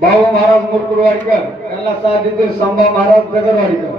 भाऊ महाराज मुरकुरवाडीकर यांना साथ देतील संभा महाराज दगडवाडीकर.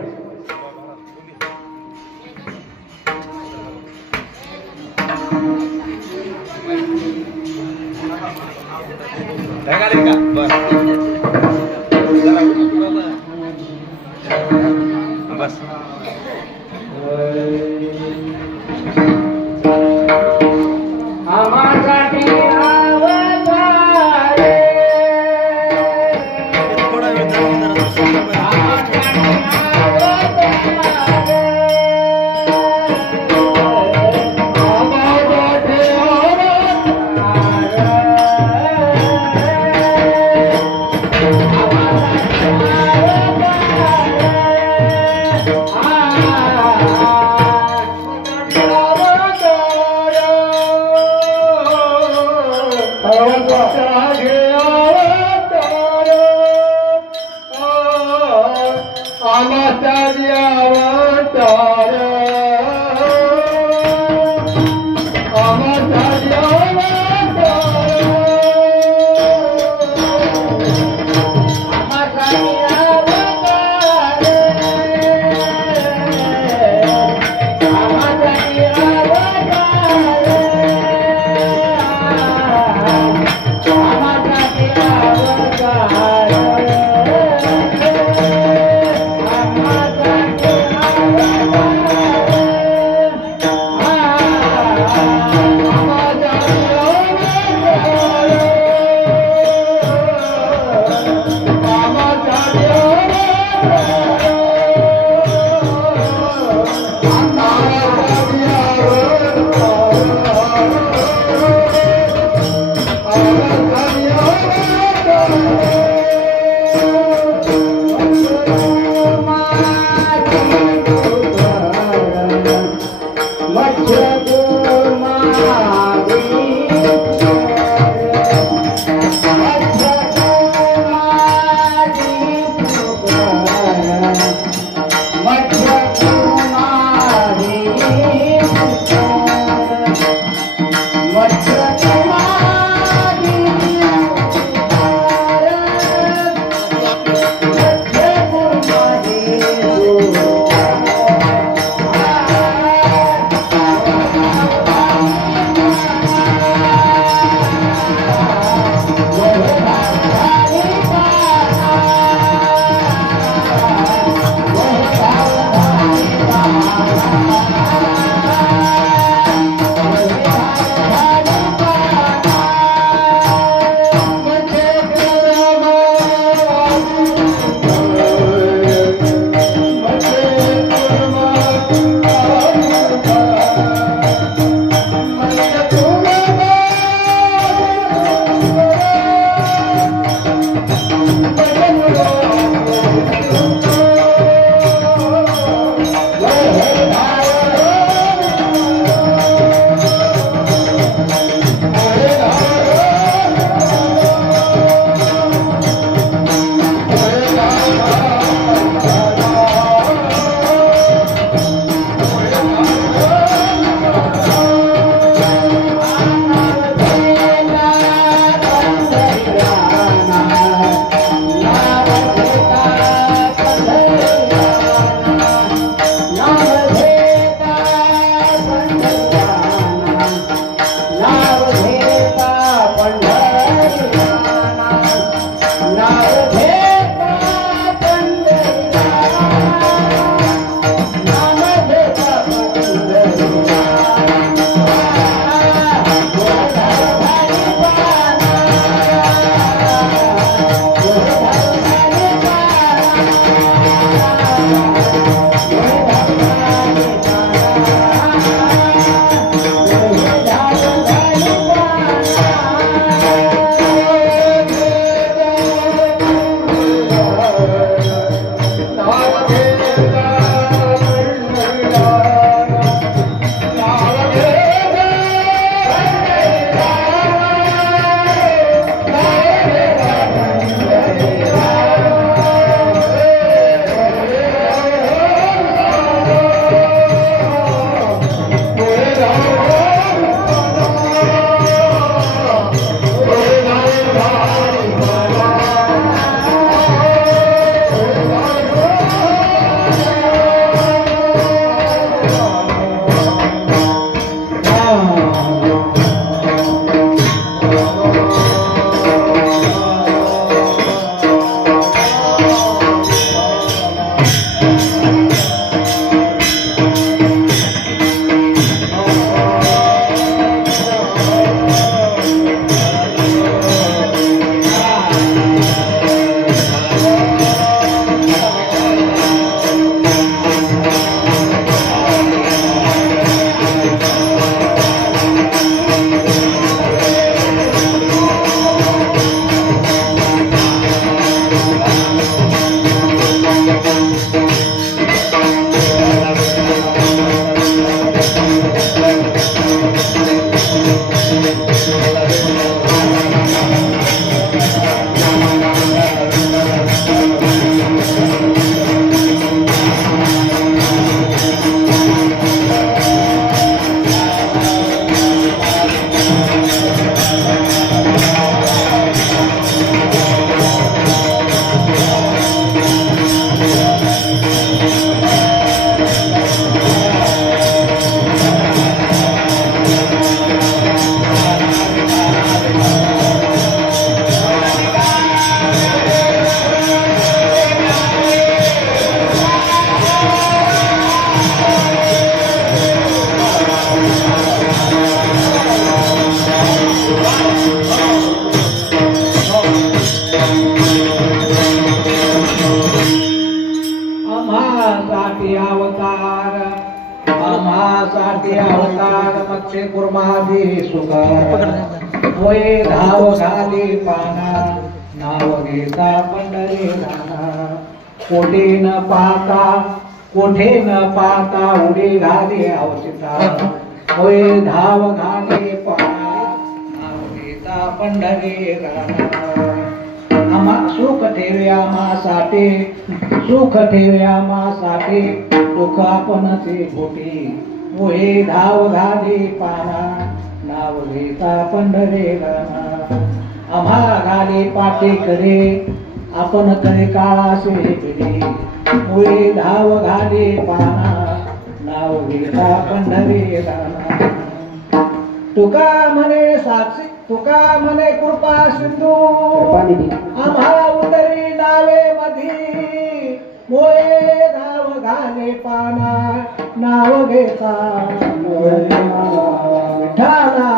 आम्हासाठी अवतार मत्स्य कुर्मादी सुकर होय धाव घाली पाना नाव घेता पंढरी राना कोठे न पाहता उडी घाली अवचिता होय धाव घाली पाना नाव घेता पंढरी राना सुख ठेवे आम्हासाठी दुःख आपणचे खोटी मोहे धाव घाली पाना नाव घेता पंढरे राना आम्हा घाली पाठी करे आपण करे काळासे पिढी मोहे धाव घाली पाना नाव घेता पंढरे राना तुका म्हणे कृपा सिंधू आम्हा उदरी नावे मधी मोये धाव घाले पाना नाव घेता विठाला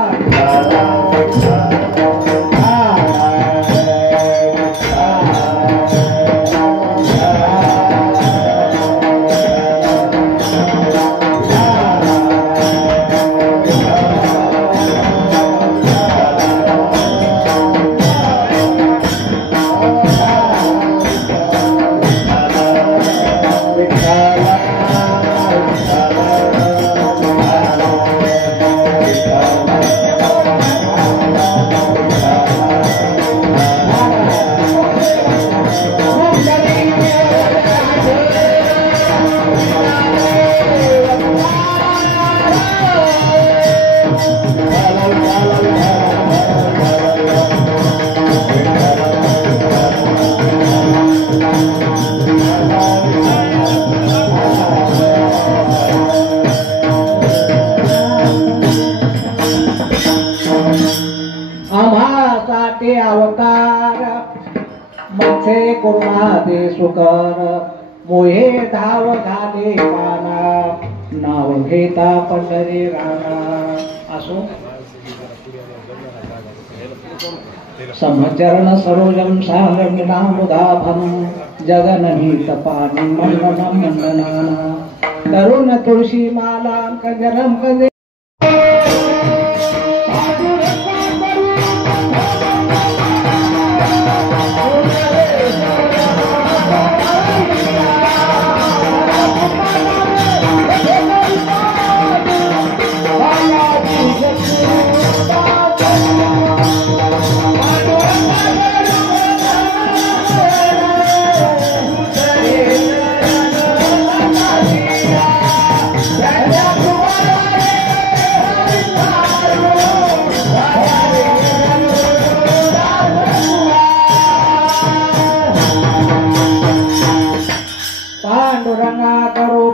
आम्हासाठी अवतार मत्स्य कुर्मादी सुकर मोहे धाव घाले पाना नाव घेता पंढरी राना असो समचरण सरोजम सारमिनामुदाभम जगनहित पानी मंडनम मंडनाना तरुण तुळशी माला कंजरम कंजे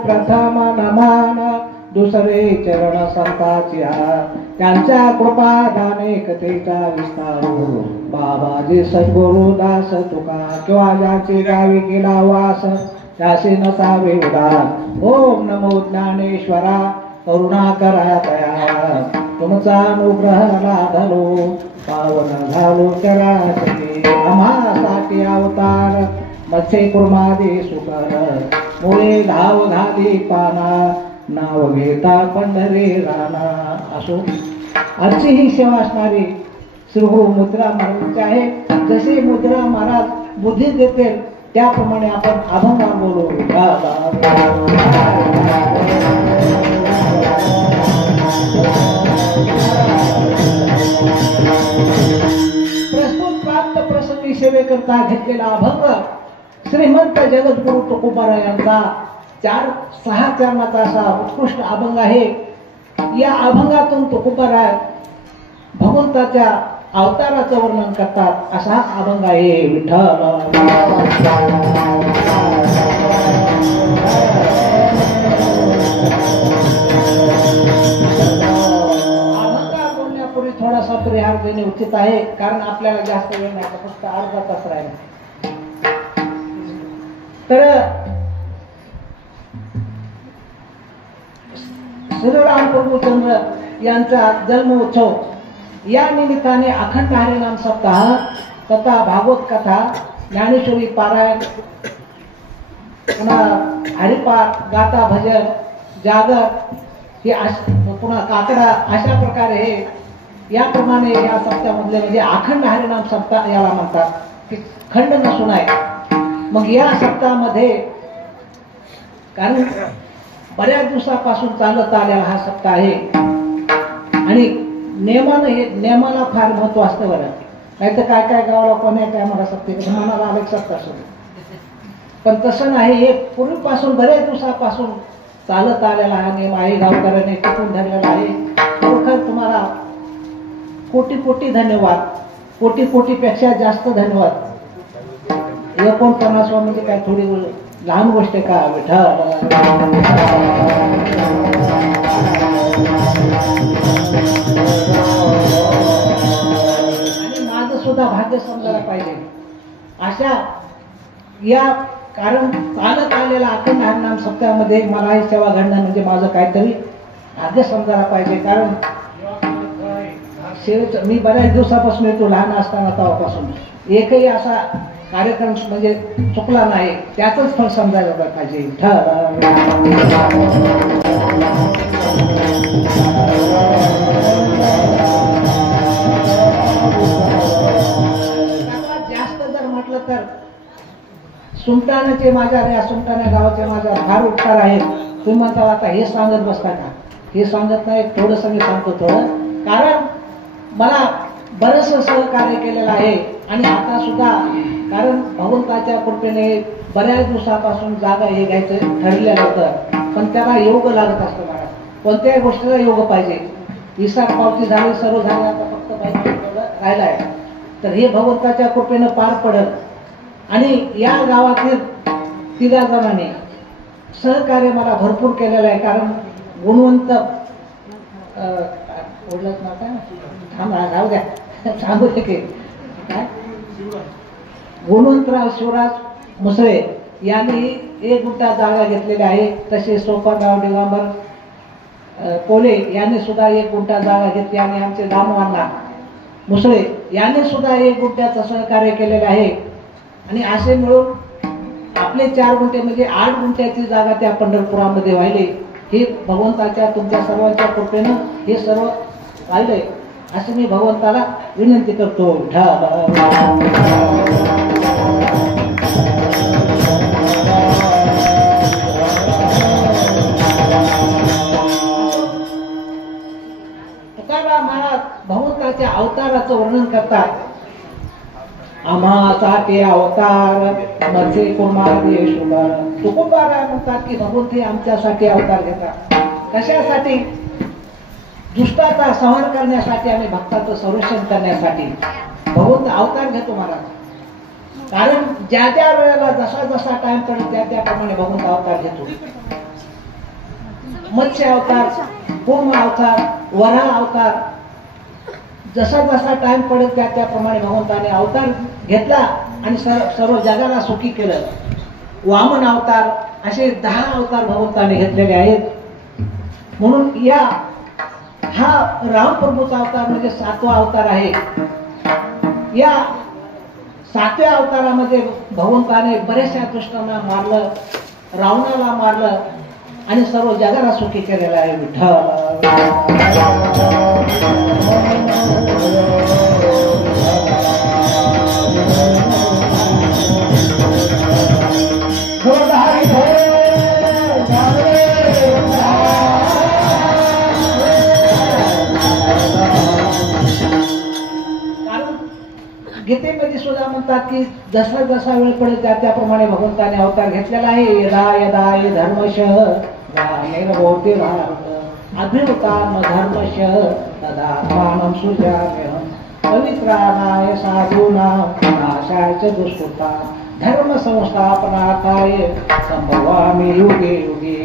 प्रथम नमान दुसरे चरण संताच्या त्यांच्या कृपा दानेकतेचा विस्तार बाबाजी सद्गुरु दास तुका किंवा ज्याची गावी केला वास त्याचे नसावे उदार ओम नमो ज्ञानेश्वरा करुणाकरा दया तुमचा अनुग्रह लाभलो पावन झालो चराचरी आम्हासाठी अवतार मत्स्य कुर्मादी सुकर मुळे धाव घाली पाना नाव घेता पंढरी राना असो आजची ही सेवा असणारी श्री गुरु मुद्रा महाराजांची आहे जसे मुद्रा महाराज बुद्धी देतील त्याप्रमाणे आपण अभंगात बोलू प्रस्तुत प्राप्त प्रसंगी सेवेकरता घेतलेला अभंग श्रीमंत जगद्गुरु तुकोबाराय यांचा 4-6 चरणाचा असा उत्कृष्ट अभंग आहे. या अभंगातून तुकोबाराय भगवंताच्या अवताराचं वर्णन करतात असा अभंग आहे. विठ्ठल अभंगा बोलण्यापूर्वी थोडासा परिहार देणे उचित आहे कारण आपल्याला जास्त वेळ नाही फक्त अर्धा तास राहिला. तर श्रीराम प्रभुचंद्र यांचा जन्म उत्सव या निमित्ताने अखंड हरिनाम सप्ताह तथा भागवत कथा ज्ञानेश्वरी पारायण पुन्हा हरिपाठ, गाता भजन, जागर, हे पुन्हा काकडा, अशा प्रकारे हे याप्रमाणे या सप्त्यामधले म्हणजे अखंड हरिनाम सप्ताह याला म्हणतात, की खंड नसून आहे. मग या सप्ताहामध्ये कारण बऱ्याच दिवसापासून चालत आलेला हा सप्ताह आहे आणि नियमाला फार महत्व असतं बरं. नाही तर काय काय गावाला कोण्या काय मला सप्ते मनाला आले सप्ताह असतो, पण तसं नाही. हे पूर्वीपासून बऱ्याच दिवसापासून चालत आलेला हा नियम आहे, गावकऱ्याने टिकून धरलेला आहे. खरोखर तुम्हाला कोटी कोटी धन्यवाद, कोटी कोटीपेक्षा जास्त धन्यवाद. 49 म्हणजे काय थोडी लहान गोष्ट आहे का विठ्ठल. आणि माझं सुद्धा भाग्य समजायला पाहिजे अशा या, कारण चालत आलेला अखंड हरिनाम सप्ताहामध्ये मला ही सेवा घडणं म्हणजे माझं काहीतरी भाग्य समजायला पाहिजे. कारण मी बऱ्याच दिवसापासून येतो, लहान असताना तेव्हापासून एकही असा कार्यक्रम म्हणजे चुकला नाही, त्यातच फळ समजायला पाहिजे. जास्त जर म्हटलं तर सुमटाण्याचे माझ्या या सुमटाण्या गावाचे माझ्या फार उपकार आहेत. तुम्ही म्हणता आता हे सांगत बसता का? हे सांगत नाही, थोडंसं मी सांगतो थोडं. कारण मला बरंचसं सहकार्य केलेलं आहे आणि आता सुद्धा, कारण भगवंताच्या कृपेने बऱ्याच दिवसापासून जागा हे घ्यायचं ठरलेलं होतं, पण त्याला योग लागत असतो. मला कोणत्याही गोष्टीला योग पाहिजे. हिसाब पावती झाली, सर्व झाले, आता फक्त पाहिजे राहिला आहे. तर हे भगवंताच्या कृपेनं पार पडत आणि या गावातील 3 जणांनी सहकार्य मला भरपूर केलेलं आहे. कारण गुणवंत ओढलंच ना काय थांब राहू द्या सांगू दे की काय, गुणवंतराव शिवराज मुसळे यांनी 1 गुंठा जागा घेतलेली आहे. तसे सोपानराव दिगंबर कोले यांनी सुद्धा 1 गुंठा जागा घेतली आणि आमचे दामवांना मुसळे यांनी सुद्धा 1 गुंठ्याचं सहकार्य केलेलं आहे. आणि असे मिळून आपले 4 गुंठे म्हणजे 8 गुंठ्याची जागा त्या पंढरपुरामध्ये व्हायले. हे भगवंताच्या तुमच्या सर्वांच्या कृपेनं हे सर्व व्हायलंय, असे मी भगवंताला विनंती करतो. तुकाराम महाराज भगवंताच्या अवताराचं वर्णन करतात. आम्हासाठी अवतार मध्ये कुमार शुभार. तुकोबाराय म्हणतात की भगवंत हे आमच्यासाठी अवतार घेतात. कशासाठी? दुष्टाचा संहार करण्यासाठी आणि भक्ताचं संरक्षण करण्यासाठी भगवंत अवतार घेतो महाराज. कारण ज्या ज्या वेळेला जसा जसा टाइम पडेल त्याप्रमाणे भगवंत अवतार घेतो. मत्स्य अवतार, कूर्म अवतार, वराह अवतार, जसा जसा टाइम पडेल त्याप्रमाणे भगवंताने अवतार घेतला आणि सर्व जगाला सुखी केलं. वामन अवतार, असे 10 अवतार भगवंताने घेतलेले आहेत. म्हणून हा रामप्रभूचा अवतार म्हणजे 7वा अवतार आहे. या 7व्या अवतारामध्ये भगवंताने बऱ्याचशा दुष्टांना मारलं, रावणाला मारलं आणि सर्व जगाला सुखी केलेलं आहे. गीतेमध्ये सुद्धा म्हणतात की जसा जसा वेळ पडेल त्याप्रमाणे भगवंताने अवतार घेतलेला आहे. यदा यदा धर्मशः ग्लानिर्भवति भारत अभ्युत्थानं धर्मशः तदात्मानं सृजाम्यहं पवित्राणाय साधूनां नाशाय च दुष्कृतां धर्म संस्थापनार्थाय संभवामि युगे युगे.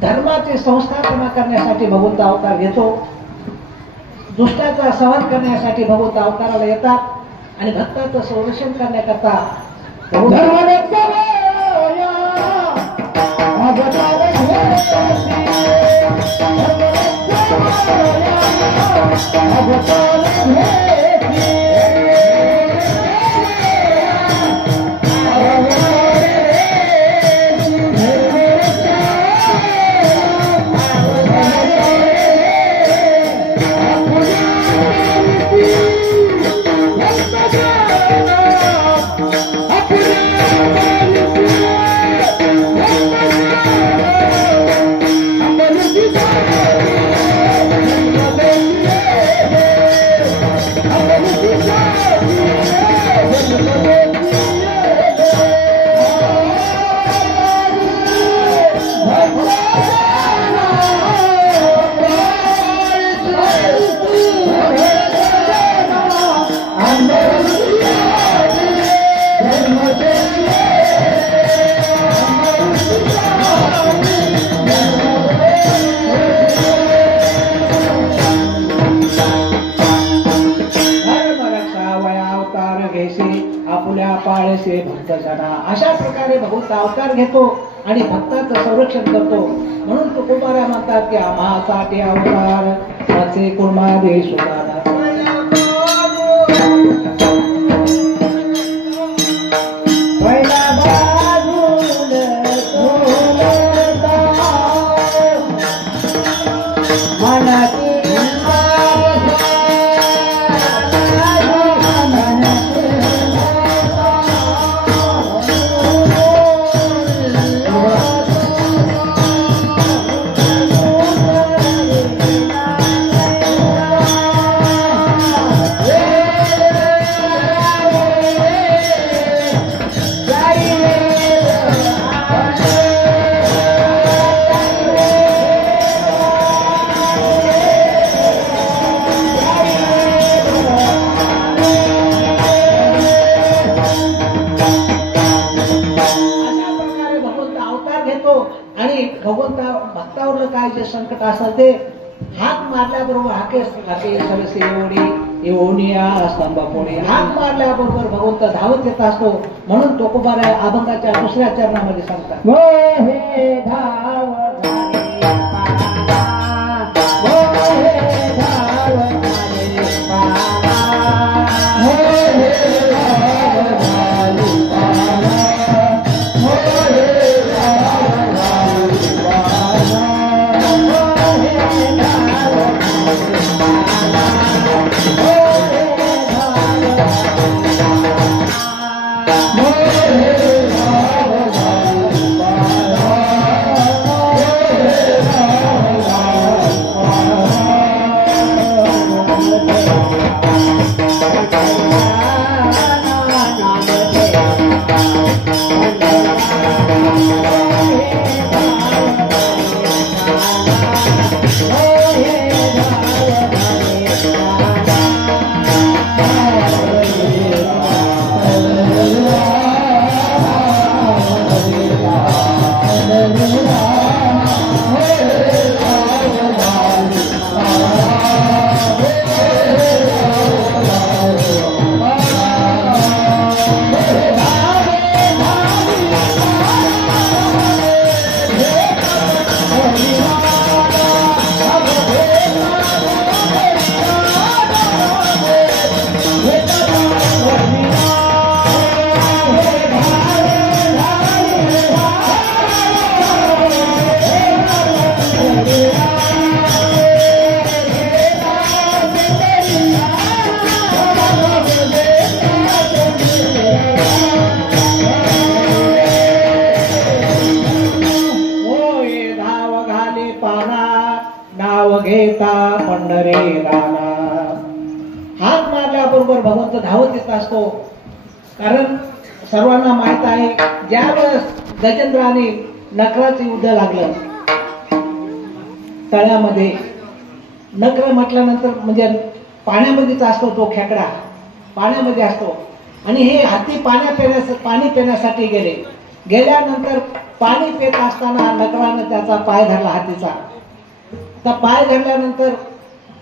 धर्माची संस्थापना करण्यासाठी भगवंत अवतार घेतो. दुष्टाचा संहार करण्यासाठी भगवंत अवताराला येतात आणि भक्ताचं संरक्षण करण्याकरता भगवंत अवतार घेतो आणि भक्ताचं संरक्षण करतो. म्हणून तुकोबारा म्हणतात की आम्हासाठी अवतार वाचे कुर्मादे सुधारा. भक्तावर काय जे संकट असतं ते हात मारल्याबरोबर हाके सरसे एवढी स्तंभापुढे हात मारल्याबरोबर भगवंत धावत येत असतो. म्हणून तुकोबारा अभंगाच्या दुसऱ्या चरणामध्ये सांगतात हे धाव घेता पंढरीला. हात मारल्याबरोबर भगवंत धावत येत असतो. कारण सर्वांना माहित आहे ज्यावेळेस गजेंद्राने नकराचं युद्ध लागलं तळ्यामध्ये, नकर म्हटल्यानंतर म्हणजे पाण्यामध्येच असतो तो खेकडा, पाण्यामध्ये असतो. आणि हे हाती पाणी पिण्यासाठी गेल्यानंतर पाणी पित असताना नकराने त्याचा पाय धरला हातीचा. तर पाय धरल्यानंतर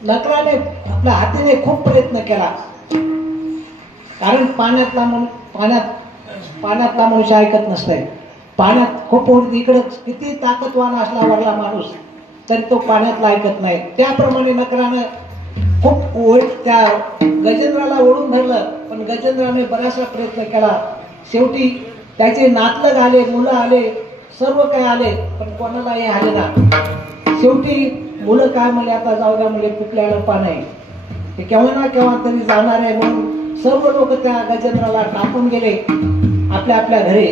नकराने आपल्या हातीने खूप प्रयत्न केला. कारण पाण्यातला मनुष्य ऐकत नसतंय. पाण्यात खूप इकडं किती ताकदवान असला वरला माणूस तरी तो पाण्यातला ऐकत नाही. त्याप्रमाणे नकरानं खूप त्या गजेंद्राला ओढून धरलं. पण गजेंद्राने बराचसा प्रयत्न केला. शेवटी त्याचे नातलग आले, मुलं आले, सर्व काही आले, पण कोणालाही आले ना. शेवटी मुलं काय म्हणले, आता जाऊ द्या म्हणजे कुठल्याला पान आहे ते केव्हा ना केव्हा तरी जाणार आहे. म्हणून सर्व लोक त्या गजेंद्राला टाकून गेले आपल्या आपल्या घरी.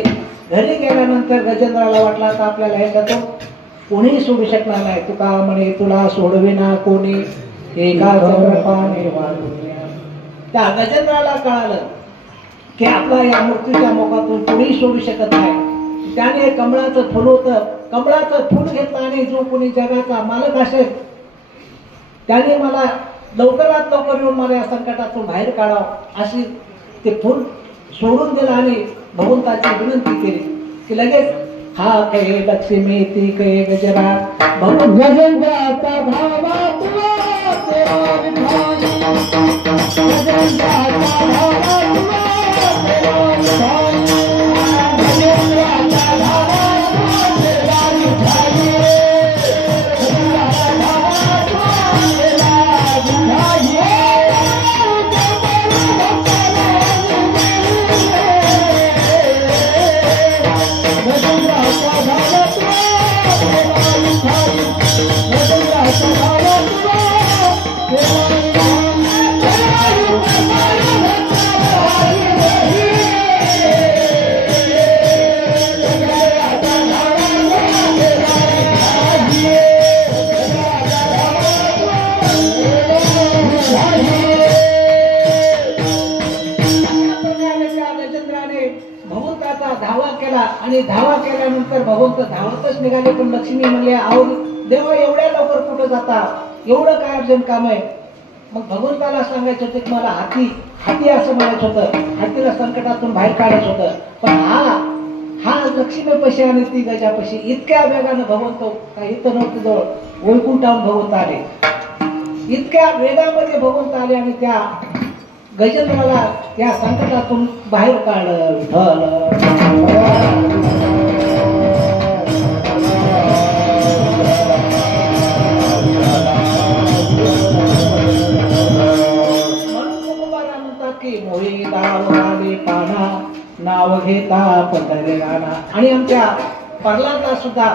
गेल्यानंतर गजेंद्राला वाटला आता आपल्याला हे तो कोणीही सोडू शकणार नाही. तुका म्हणे तुला सोडविना कोणी एका चंद्रपाने वाढून. त्या गजेंद्राला कळालं की आपला या मृत्यूच्या मुखातून कोणीही सोडू शकत नाही. त्याने कमळाचं फुल होतं, कमळाचं फुल घेतलं आणि जो कोणी जगाचा मालक असेल त्याने मला लवकरात लवकर येऊन मला या संकटातून बाहेर काढावं अशी ते फुल सोडून दिलं आणि भगवंताची विनंती केली की लगेच हा कै लक्ष्मी ती कै गजरा भगवंत गजेंद्राचा भावा तुला तेरा विधान, गजेंद्राचा भावा तुला तेरा विधान, गजेंद्राचा आणि धावा केल्यानंतर भगवंत धावतच निघाले. पण लक्ष्मी म्हणले, अहो देवा एवढ्या लवकर कुठं जाता, एवढं काय अर्जंट काम आहे. मग भगवंताला सांगायचं होतं की मला हाती असं म्हणायचं होतं, हातीला संकटातून बाहेर काढायचं होतं. पण हा लक्ष्मीपाशी आणि ती गजापाशी इतक्या वेगानं भगवंत काही इथं नव्हतं जवळ वैकुंठाहून भगवंत आले. इतक्या वेगामध्ये भगवंत आले आणि त्या गजेंद्राला त्या संकटातून बाहेर काढलं. मोळी दावराले पाना नाव घेता पंढरे गाणा. आणि आमच्या प्रल्हादला सुद्धा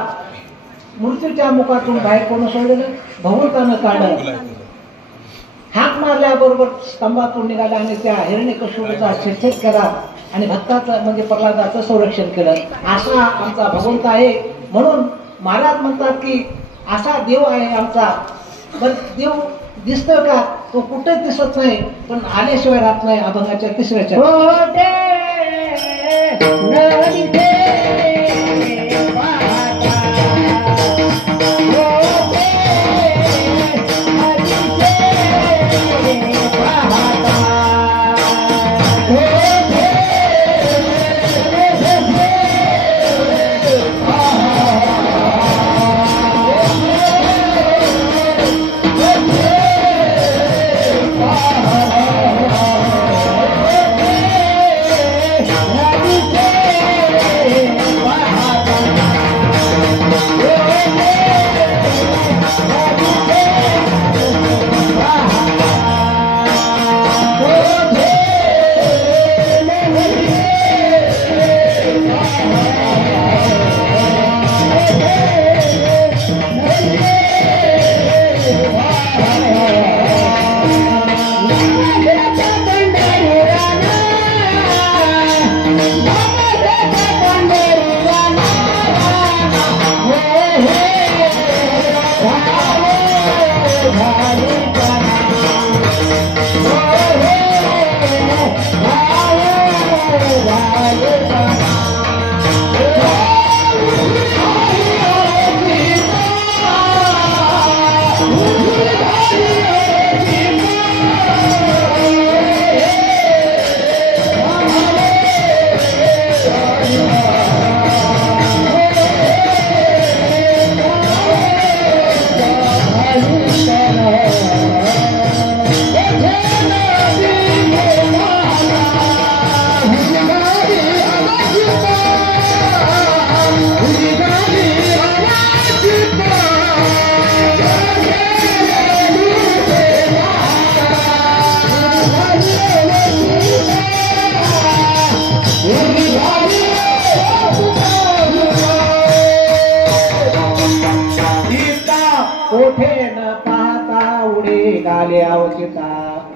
मृत्यूच्या मुखातून बाहेर कोण सोडलं, भगवंतानं काढलं. हाक मारल्याबरोबर स्तंभातून निघाला आणि त्या हिरण्यकश्यपूचा छेदछेद केला आणि भक्ताचं म्हणजे प्रल्हादाचं संरक्षण केलं. असा आमचा भगवंत आहे. म्हणून महाराज म्हणतात की असा देव आहे आमचा. पण देव दिसतो का, तो कुठेच दिसत नाही, पण आल्याशिवाय राहत नाही. अभंगाच्या तिसऱ्याच्या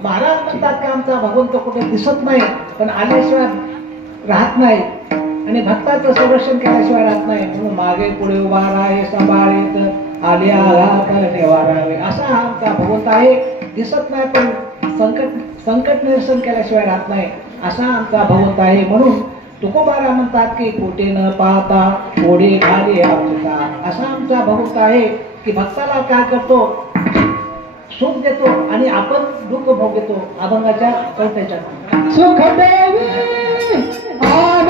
महाराज म्हणतात की आमचा भगवंत कुठे दिसत नाही, पण आल्याशिवाय राहत नाही आणि भक्ताचं संरक्षण केल्याशिवाय राहत नाही. म्हणून मागे पुढे उभा राहे सांभाळीत आल्या निवारावे असा हा आमचा भगवंत आहे. दिसत नाही पण संकट निरसन केल्याशिवाय राहत नाही असा आमचा भगवंत आहे. म्हणून तुकोबारा म्हणतात की कोठे न पाहता कोडे खाली आमचा असा आमचा भगवंत आहे की भक्ताला काय करतो, सुख देतो आणि आपण दुःख भोगतो. अभंगाच्या चौथ्याच्या सुख देवी Oh,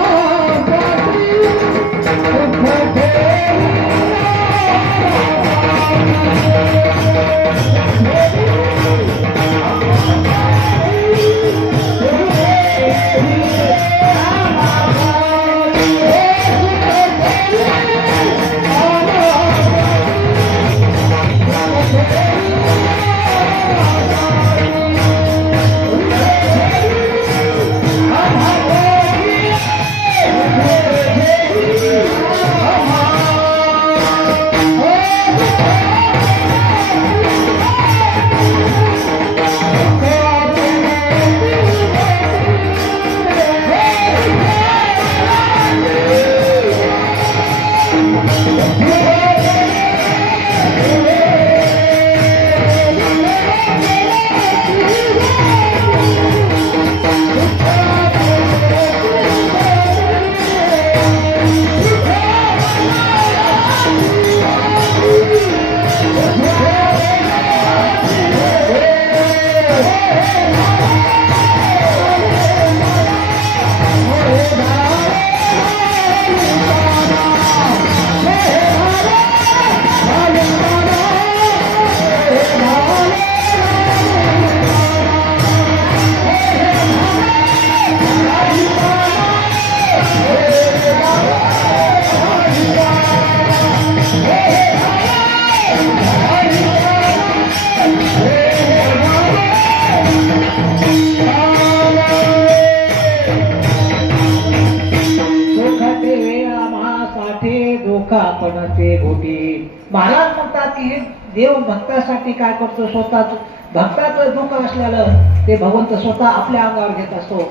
गोटी. महाराज म्हणतात की हे देव भक्तासाठी काय करतो, स्वतःच भक्ताचं दुःख असलेलं ते भगवंत स्वतः आपल्या अंगावर घेत असतो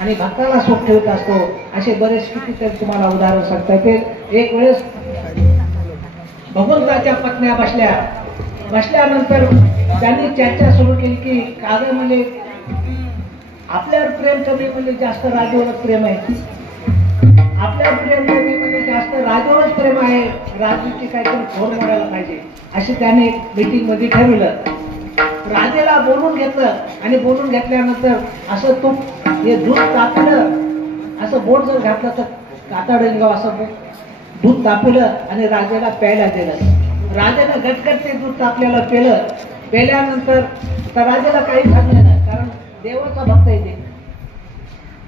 आणि भक्ताला सुख ठेवत असतो. असे बरेच कितीतरी तुम्हाला उदाहरण सांगता येतील. एक वेळेस भगवंताच्या पत्न्या बसल्यानंतर त्यांनी चर्चा सुरू केली की कागद म्हणजे आपल्यावर प्रेम कमी म्हणजे जास्त राजेवरच प्रेम आहे, आपल्यावर प्रेम कमी म्हणजे जास्त राजेवरच प्रेम आहे, राजाची काहीतरी फोन मारायला पाहिजे असे त्याने मीटिंग मध्ये ठरवलं. राजेला बोलून घेतलं आणि बोलून घेतल्यानंतर असं तू हे दूध तापलं, असं बोट जर घातलं तर काताडं गाव असं दूध तापलं आणि राजाला प्यायला दिलं. राजानं गटगट ते दूध तापल्याला पेल्यानंतर तर राजाला काही झालं नाही, कारण देवाचा भक्त आहे ते.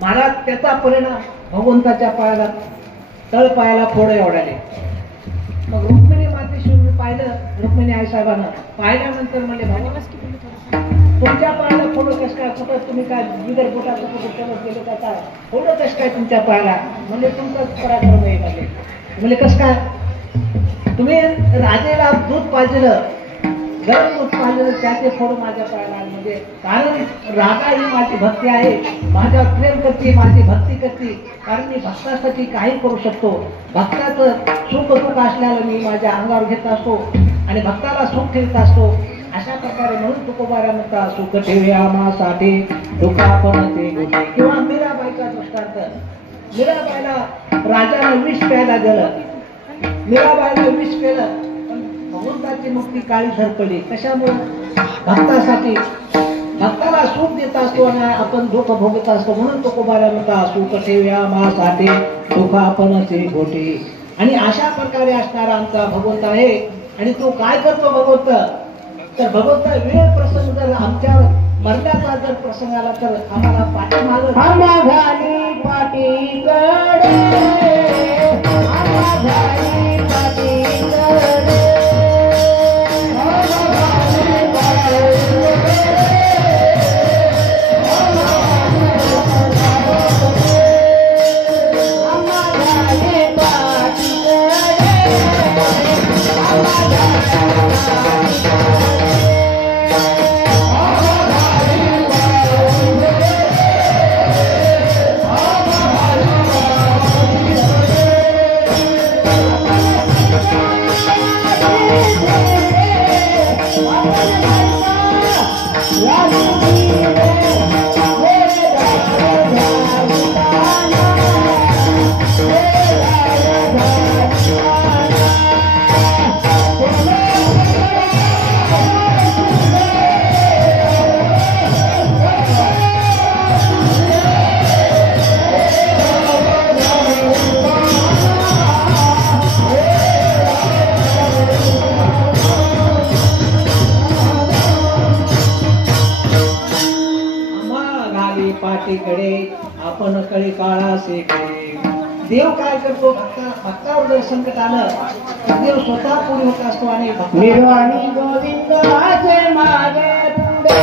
महाराज त्याचा परिणाम भगवंताच्या पायाला तळ पायाला फोड एवढाले. मग रुक्मिणी मातेशी पाहिलं, रुक्मिणी आई साहेबांना पाहिल्यानंतर म्हणजे तुमच्या पायाला फोड कसं काय, कुठं तुम्ही काय बिगर बोटाचं कुठं गेले का काय, फोड कसं काय तुमच्या पायाला, म्हणजे तुमचाच पराक्रम आहे म्हणजे. म्हणजे कसं काय, तुम्ही राजेला दूध पाजलं, गरम दूध पाजलं, त्याचे फोड माझ्या पायाला. म्हणजे कारण राधा ही माझी भक्ती आहे, माझ्यावर प्रेम करते, माझी भक्ती करते, कारण मी भक्तासाठी काही करू शकतो. भक्ताचं सुख दुःख असल्याला मी माझ्या अंगावर घेत असतो आणि भक्ताला सुख ठेवत असतो. अशा प्रकारे म्हणून तुकोबारा म्हणतात सुख ठेव्या आम्हासाठी दुःखापणाचे गोटे. किंवा मीराबाईचा दृष्टांत, मीराबाईला राजानं विष प्यायला दिलं, मीराबाईला विष पेलं, पण भगवंताची मुक्ती काळी झरपली. कशामुळे, भक्तासाठी, भक्ताला सुख देत असतो आणि आपण दुःख भोगत असतो. म्हणून तुकोबारा म्हणतात सुख ठेव्या आम्हासाठी दुःखापणाचे गोटे. आणि अशा प्रकारे असणारा आमचा भगवंत आहे. आणि तो काय करतो भगवंत, तर भगवंत वेळ प्रसंग जर आमच्या मरण्याचा जर प्रसंग आला तर आम्हाला पाठीमागं पाठीकडे आपण कळी काळा शेकडे. देव काय करतो, भक्तावर जर संकट आलं तर देव स्वतः पुढे होत असतो आणि निर्वाणी गोविंद मागे पुढे.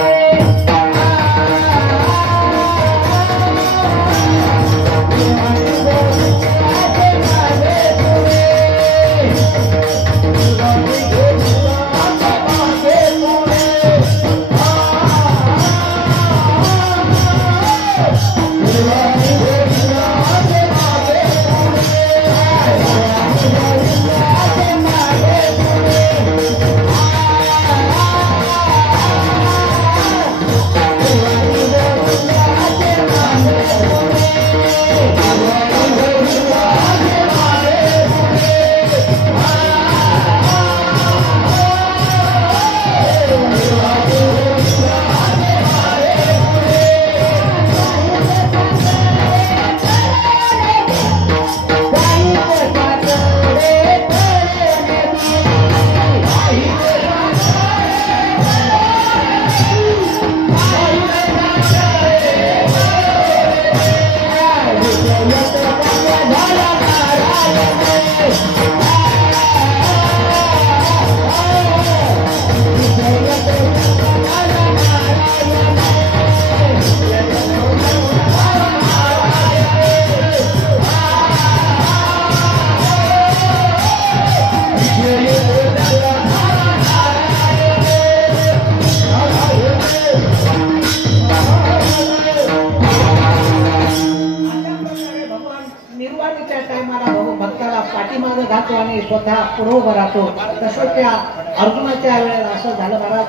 स्वतः पुढे उभा राहतो. तसं त्या अर्जुनाच्या वेळेला असं झालं महाराज.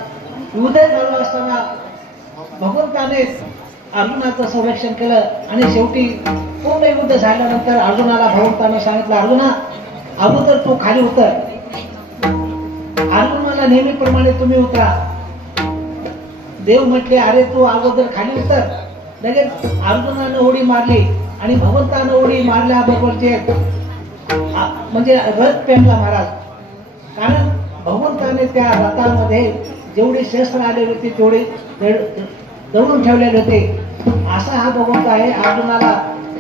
युद्ध चालू असताना भगवंताने अर्जुनाचं संरक्षण केलं आणि शेवटी पूर्ण युद्ध झाल्यानंतर अर्जुनाला भगवंतानं सांगितलं, अर्जुना अगोदर तू खाली उतर. अर्जुनाला नेहमीप्रमाणे तुम्ही उतरा. देव म्हटले अरे तू अगोदर खाली उतर. लगेच अर्जुनानं उडी मारली आणि भगवंतानं उडी मारल्याबरोबरचे म्हणजे रथ पेंगला महाराज. कारण भगवंताने त्या रथामध्ये जेवढे शस्त्र आलेले होते तेवढे दडून ठेवलेले होते. असा हा भगवंत आहे. अर्जुनाला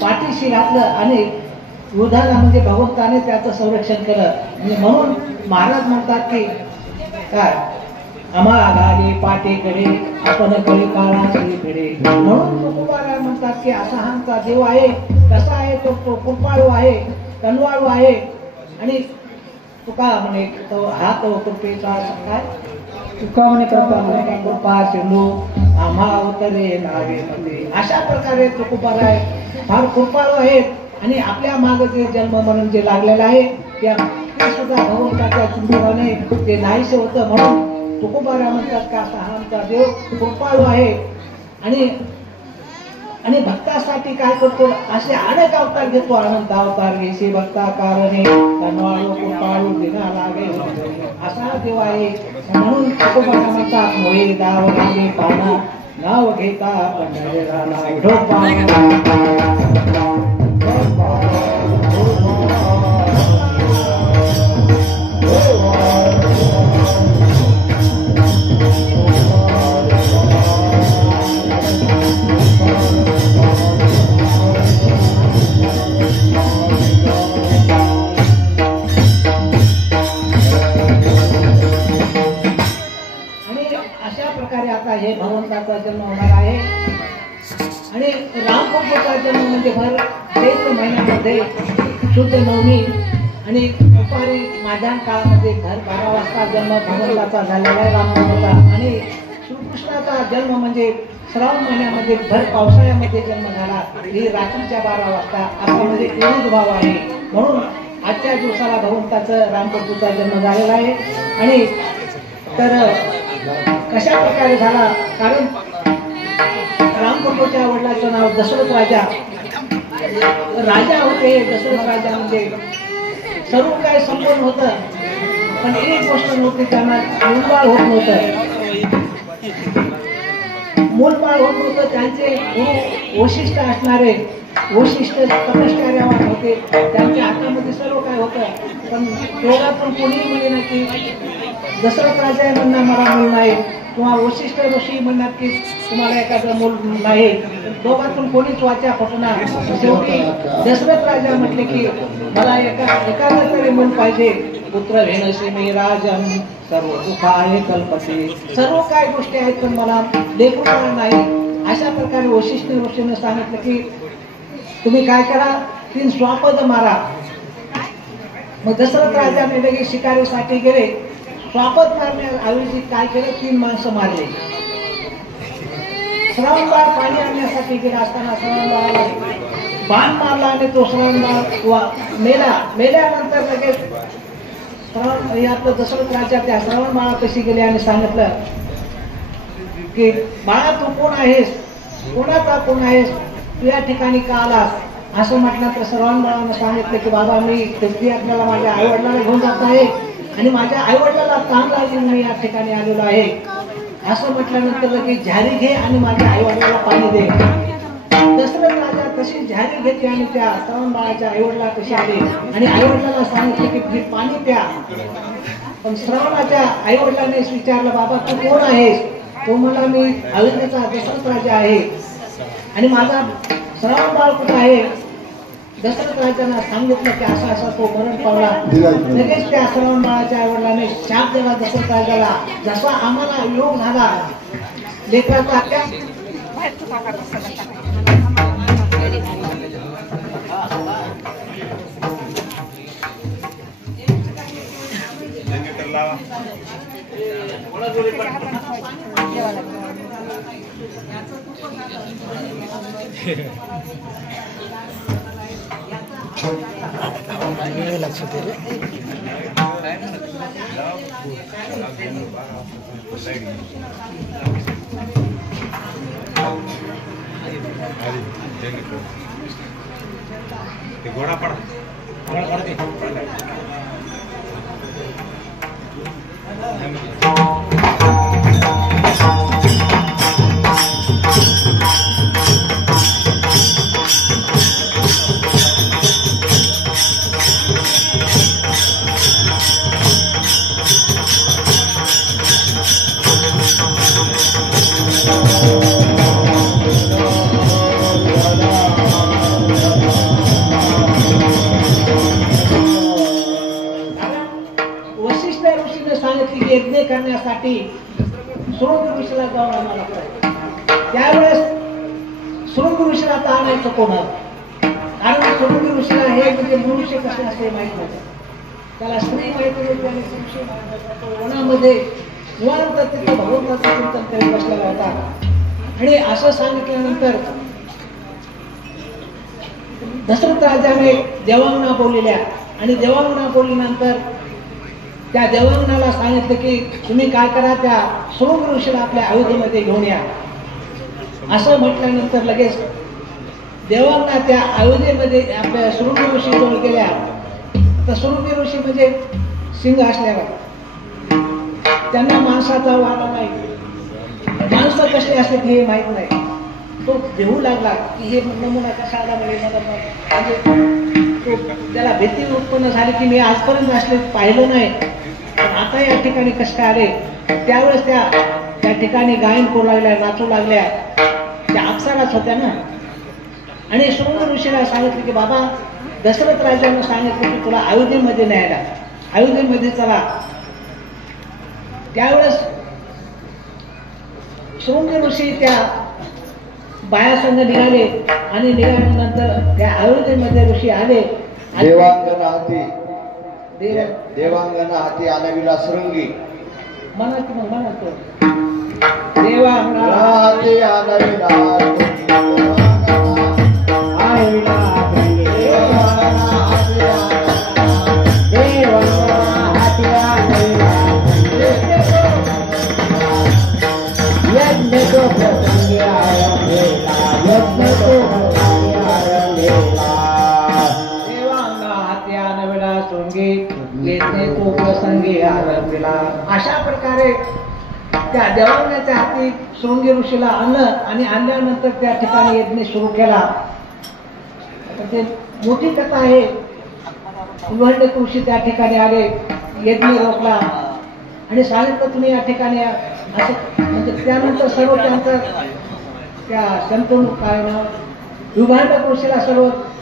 पाठीशी घातलं आणि युद्धाला म्हणजे भगवंताने त्याचं संरक्षण केलं. म्हणून महाराज म्हणतात की काय आम्हा घाले पाठीकडे आपण कळी काळाची कडे. म्हणून तुकोबाराय म्हणतात की असा हा आमचा देव आहे. कसा आहे तो कृपाळू आहे, तनवाळू आहे. आणि तुका म्हणे तो हात कृपेचा काय तुका म्हणे कृपा सिंधू आम्हा उतरे नावे मध्ये. अशा प्रकारे तुकोबाराय फार कृपाळू आहेत आणि आपल्या मागे जे जन्म म्हणून जे लागलेलं आहे त्या सुद्धा भगवंताच्या चिंतनाने ते नाहीसे होतं. म्हणून तुकोबाराय म्हणतात का असा हा आमचा देव कृपाळू आहे आणि भक्तासाठी काय करतो असे अनेक अवतार घेतो. अनंत अवतार घेशी भक्ता कारणे तनवाळू कृपाळू दिना लागे असा देव आहे. म्हणून तुकोबाराय म्हणतात मोये दाव लागे पाना नाव घेता पंढरीला हे भगवंताचा जन्म होणार आहे. आणि रामकृष्णाचा जन्म म्हणजे भर चैत्र महिन्यामध्ये शुद्ध नवमी आणि दुपारी माध्यान काळामध्ये भर 12 वाजता जन्म भगवंताचा झालेला आहे रामकृष्णाचा. आणि श्रीकृष्णाचा जन्म म्हणजे श्रावण महिन्यामध्ये भर पावसाळ्यामध्ये जन्म झाला. ही रात्रीच्या 12 वाजता असा म्हणजे विरोध भाव आहे. म्हणून आजच्या दिवसाला भगवंताचं रामकृष्णाचा जन्म झालेला आहे. आणि तर कशा प्रकारे झाला कारण रामप्रभूच्या वडिलांचं नाव दशरथ राजा होते. दशरथ राजा म्हणजे सर्व काही संपूर्ण होतं पण एक गोष्ट नव्हती, त्यांना मूलबाळ होत नव्हतं. मूलबाळ होत नव्हतं. त्यांचे गुरु वशिष्ठ असणारे वशिष्ठ तपश्चर्यावान होते. त्यांच्या हातामध्ये सर्व काय होतं पण दोघातून कोणीही म्हणे ना की दशरथ राजा म्हणणार मला मूल नाही किंवा वशिष्ठ ऋषी म्हणणार की तुम्हाला एखादं मूल नाही. दोघातून कोणीच वाचा फुटणार. शेवटी दशरथ राजा म्हटले की मला एखादं तरी मूल पाहिजे. पुत्र भेनसे मी राजन सर्व सुखाळे कल्पते. सर्व काय गोष्टी आहेत पण मला लेकरू नाही. अशा प्रकारे वशिष्ठ ऋषीने सांगितलं की तुम्ही काय करा 3 स्वापद मारा. मग दशरथ राजाने लगेच शिकारीसाठी गेले. स्वापद मारण्याऐवजी काय केलं 3 माणसं मारले. श्रावणबाळ पाणी आणण्यासाठी गेला असताना श्रावणबाळाला बाण मारला आणि तो श्रावणबाळ मेल्यानंतर लगेच आपलं दशरथ राजा त्या श्रावणबाळा कशी गेले आणि सांगितलं की बाळा तू कोण आहेस, कोणाचा कोण आहेस, तू या ठिकाणी का आलास. असं म्हटलं तर श्रावणबाळानं सांगितलं की बाबा मी तीर्थयात्रेला माझ्या आईवडिलांना घेऊन जात आहे आणि माझ्या आईवडिलाला ताण लागून मी या ठिकाणी आलेलो आहे. असं म्हटल्यानंतर लगेच झारी घे आणि माझ्या आईवडिलाला पाणी दे. दशरथ राजा तशी झारी घेतली आणि त्या श्रावणबाळाच्या आईवडिला कशी आले आणि आईवडिलांना सांगितले की पाणी प्या. पण श्रावणाच्या आईवडिलांनी विचारलं बाबा तू कोण आहेस. तो म्हणला मी अयोध्येचा दशरथ राजा आहे आणि माझा श्रावणबाळ कुठं आहे. दशरथ राजांना सांगितलं की असा असा तो मरण पावला. लगेच त्या श्रावणबाळाच्या आईवडिलांनी शाप दिला दशरथ राजाला. जसा आम्हाला योग झाला लेकराचा त्या घोड़ा पड़ा वशिष्ठ ऋषीने सांगितले की यज्ञ करण्यासाठी शृंग ऋषीला जाऊन आम्हाला पाहिजे. त्यावेळेस शृंग ऋषीला तर आणायचं कोणाला, कारण शृंग ऋषीला हे म्हणजे मनुष्य कसे असते माहित नव्हतं. त्याला स्त्री माहिती नव्हती आणि संशय माहिती. वनामध्ये निवांत तिथं भगवंताचं चिंतन करीत बसलेला होता. आणि असं सांगितल्यानंतर दशरथ राजाने देवांगना बोललेल्या आणि देवांगना बोलल्यानंतर त्या देवांगनाला सांगितलं की तुम्ही काय करा, त्या शृंग ऋषीला आपल्या अयोध्येमध्ये घेऊन या. असं म्हटल्यानंतर लगेच देवांगना त्या अयोध्येमध्ये आपल्या शृंग ऋषी जवळ गेल्या. तर शृंग ऋषी म्हणजे सिंह असल्यावर त्यांना माणसाचा वाटा नाही, माणसं कशी असतात हे माहित नाही. तो देऊ लागला की हे नमुना कसा आला म्हणजे तो त्याला भीती उत्पन्न झाली की मी आजपर्यंत असले पाहिलं नाही, पण आता या ठिकाणी कसं काय आले. त्यावेळेस त्या ठिकाणी गायन करू लागल्या, नाचू लागल्या. त्या अप्सराच होत्या ना. आणि शृंग ऋषीला सांगितलं की बाबा दशरथ राजानं सांगितलं की तुला अयोध्येमध्ये न्यायला, अयोध्येमध्ये चला. त्यावेळेस शृंग ऋषी त्या बायासंग निघाले आणि निघाल्यानंतर त्या अयोध्येमध्ये ऋषी आले. देवांगना हाती आनविला शृंगी म्हणा की मग म्हणतो देवांगना हाती आनविला अशा प्रकारे त्या देवांगनाच्या हाती शृंगी ऋषीला आणलं आणि आणल्यानंतर त्या ठिकाणी यज्ञ सुरू केला. ते मोठी कथा आहे. उल्हाडक ऋषी त्या ठिकाणी आले, यज्ञ रोखला आणि सांगितलं तुम्ही या ठिकाणी असं. म्हणजे त्यानंतर सर्व त्यांचं त्या शंतनू काय नाव विभाडक ऋषीला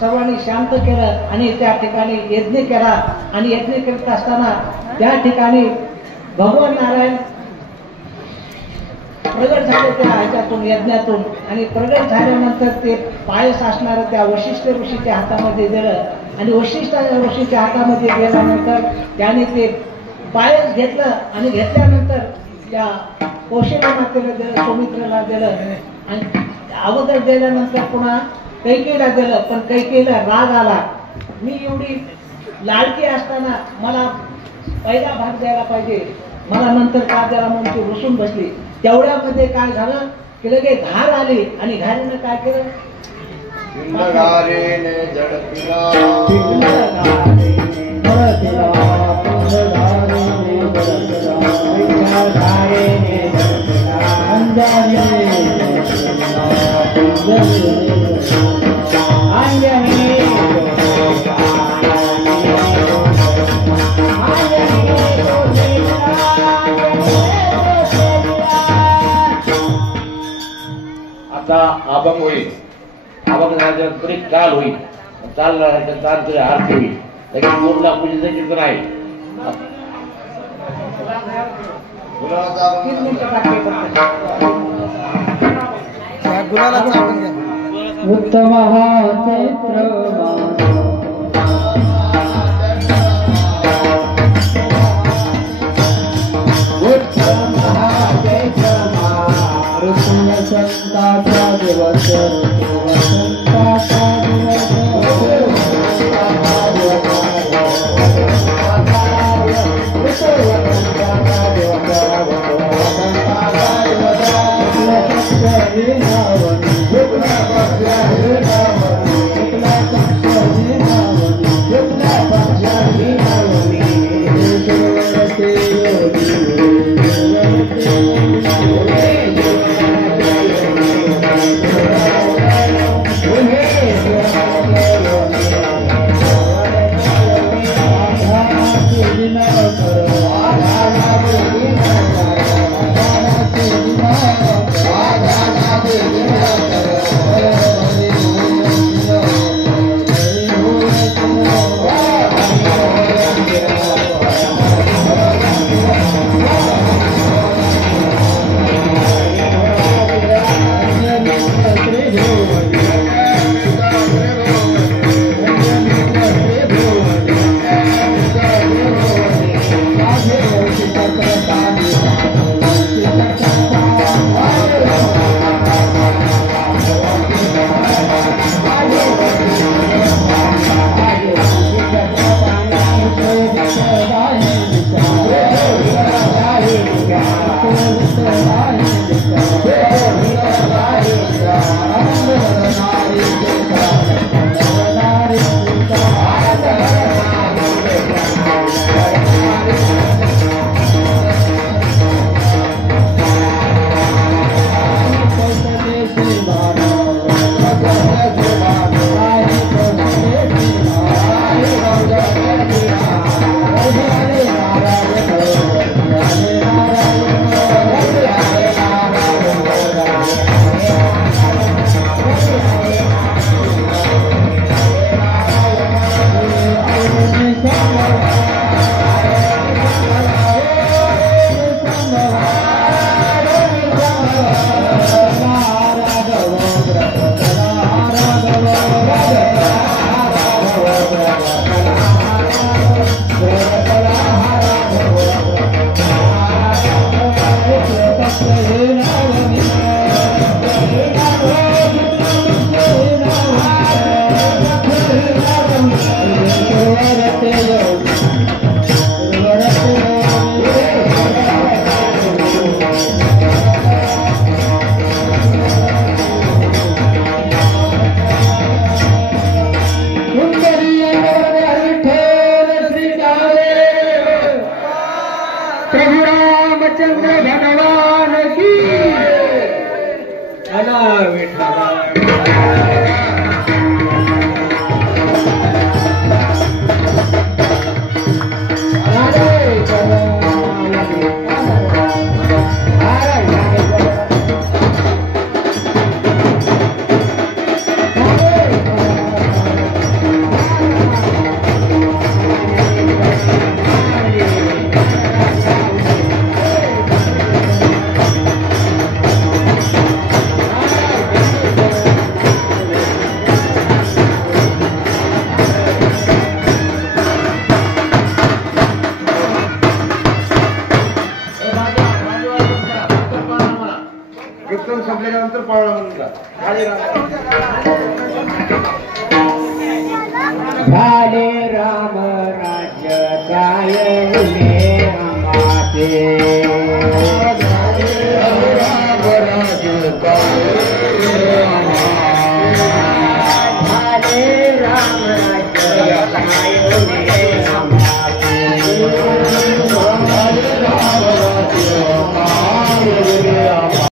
सर्वांनी शांत केलं आणि त्या ठिकाणी यज्ञ केला. आणि यज्ञ करत असताना त्या ठिकाणी भगवान नारायण प्रगट झाले त्या ह्याच्यातून यज्ञातून. आणि प्रगट झाल्यानंतर ते पायस असणारं त्या वशिष्ठ ऋषीच्या हातामध्ये दिलं आणि वशिष्ठ ऋषीच्या हातामध्ये गेल्यानंतर त्याने ते पायस घेतलं आणि घेतल्यानंतर त्या कौशल्य मातेला दिलं, सौमित्रला दिलं आणि अगोदर दिल्यानंतर पुन्हा कैकेयीला दिलं. पण कैकेयीला राग आला, मी एवढी लाडकी असताना मला पहिला भाग द्यायला पाहिजे, मला नंतर का द्यायला म्हणून ती रुसून बसली. तेवढ्यामध्ये काय झालं की लगेच धार आली आणि घारीनं काय केलं, आता अभंग होईल. अभंग झाल्यानंतर एक चाल होईल. चाल चाल आरती होईल. लगेच 2 लाख पूजेचं कीर्तन आहे. उत्तम संताचा दिवस संपल्यानंतर पाळणा म्हणून झाले राम राज्य कायले आमाते राम